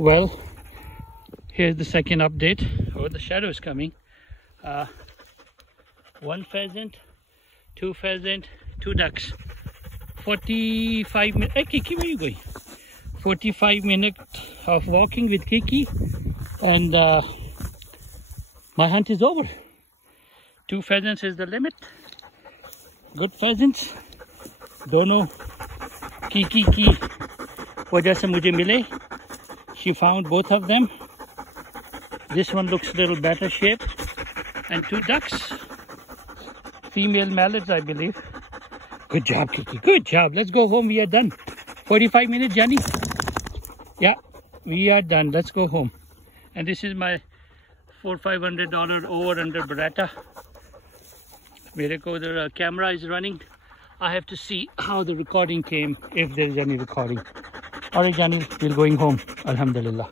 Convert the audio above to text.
Well, here's the second update. Oh, the shadow is coming. One pheasant, two pheasant, two ducks. 45 minutes. Hey Kiki, where are you going? 45 minutes of walking with Kiki, and my hunt is over. 2 pheasants is the limit. Good pheasants. दोनों Kiki की वजह से मुझे मिले. She found both of them. This one looks a little better shape. And 2 ducks. Female mallards, I believe. Good job, Kiki. Good job. Let's go home. We are done. 45 minutes, Johnny. Yeah, we are done. Let's go home. And this is my $400-500 over-under Beretta. मेरे को the camera is running. I have to see how the recording came, if there is any recording. Alright, Johnny, we're going home. Alhamdulillah.